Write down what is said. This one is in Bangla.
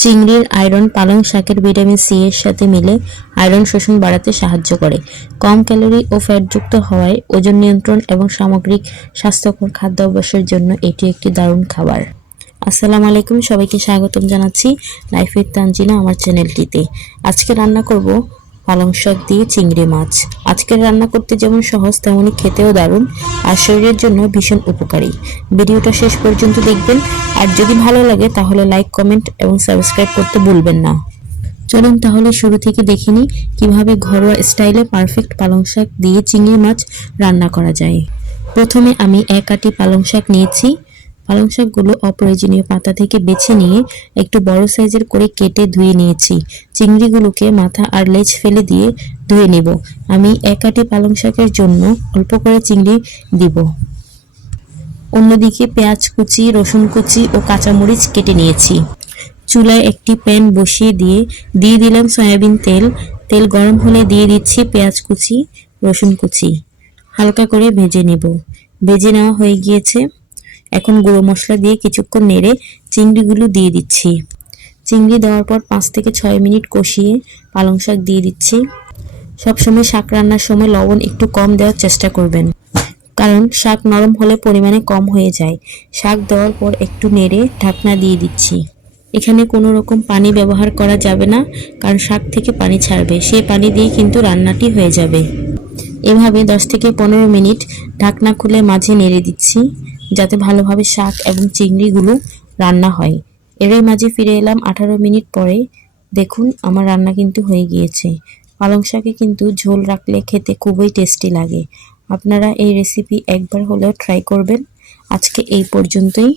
চিংড়ির আয়রন পালং শাকের ভিটামিন সি এর সাথে মিলে আয়রন শোষণ বাড়াতে সাহায্য করে। কম ক্যালোরি ও ফ্যাটযুক্ত হওয়ায় ওজন নিয়ন্ত্রণ এবং সামগ্রিক স্বাস্থ্যকর খাদ্য অভ্যাসের জন্য এটি একটি দারুণ খাবার। আসসালামু আলাইকুম, সবাইকে স্বাগতম জানাচ্ছি লাইফ উইথ তানজিনা আমার চ্যানেলটিতে। আজকে রান্না করব পালং শাক দিয়ে চিংড়ি মাছ। আজকের রান্না করতে যেমন সহজ তেমনি খেতেও দারুণ আর শরীরের জন্য ভীষণ উপকারী। ভিডিওটা শেষ পর্যন্ত দেখবেন, আর যদি ভালো লাগে তাহলে লাইক, কমেন্ট এবং সাবস্ক্রাইব করতে ভুলবেন না। চলুন তাহলে শুরু থেকে দেখে নিই কিভাবে ঘরোয়া স্টাইলে পারফেক্ট পালং শাক দিয়ে চিংড়ি মাছ রান্না করা যায়। প্রথমে আমি 1 আঁটি পালং শাক নিয়েছি। পালং শাকগুলো অপ্রয়োজনীয় পাতা থেকে বেছে নিয়ে একটু বড় সাইজের করে কেটে ধুয়ে নিয়েছি। চিংড়িগুলোকে মাথা আর লেজ ফেলে দিয়ে ধুয়ে নেব। আমি 1 আঁটি পালং শাকের জন্য অল্প করে চিংড়ি দিব। অন্যদিকে পেঁয়াজ কুচি, রসুন কুচি ও কাঁচামরিচ কেটে নিয়েছি। চুলায় একটি প্যান বসিয়ে দিয়ে দিলাম সয়াবিন তেল। তেল গরম হলে দিয়ে দিচ্ছি পেঁয়াজ কুচি, রসুন কুচি। হালকা করে ভেজে নেব। ভেজে নেওয়া হয়ে গিয়েছে। এখন গুঁড়ো মশলা দিয়ে কিছুক্ষণ নেড়ে চিংড়িগুলো দিয়ে দিচ্ছি। চিংড়ি দেওয়ার পর 5 থেকে 6 মিনিট কষিয়ে পালং শাক দিয়ে দিচ্ছি। সবসময় শাক রান্নার সময় লবণ একটু কম দেওয়ার চেষ্টা করবেন, কারণ শাক নরম হলে পরিমাণে কম হয়ে যায়। শাক দেওয়ার পর একটু নেড়ে ঢাকনা দিয়ে দিচ্ছি। এখানে কোনো রকম পানি ব্যবহার করা যাবে না, কারণ শাক থেকে পানি ছাড়বে, সেই পানি দিয়ে কিন্তু রান্নাটি হয়ে যাবে। এভাবে 10 থেকে 15 মিনিট ঢাকনা খুলে মাঝে নেড়ে দিচ্ছি, যাতে ভালোভাবে শাক এবং চিংড়িগুলো রান্না হয়। এরই মাঝে ফিরে এলাম 18 মিনিট পরে। দেখুন আমার রান্না কিন্তু হয়ে গিয়েছে। পালং শাকে কিন্তু ঝোল রাখলে খেতে খুবই টেস্টি লাগে। আপনারা এই রেসিপি একবার হলেও ট্রাই করবেন। আজকে এই পর্যন্তই।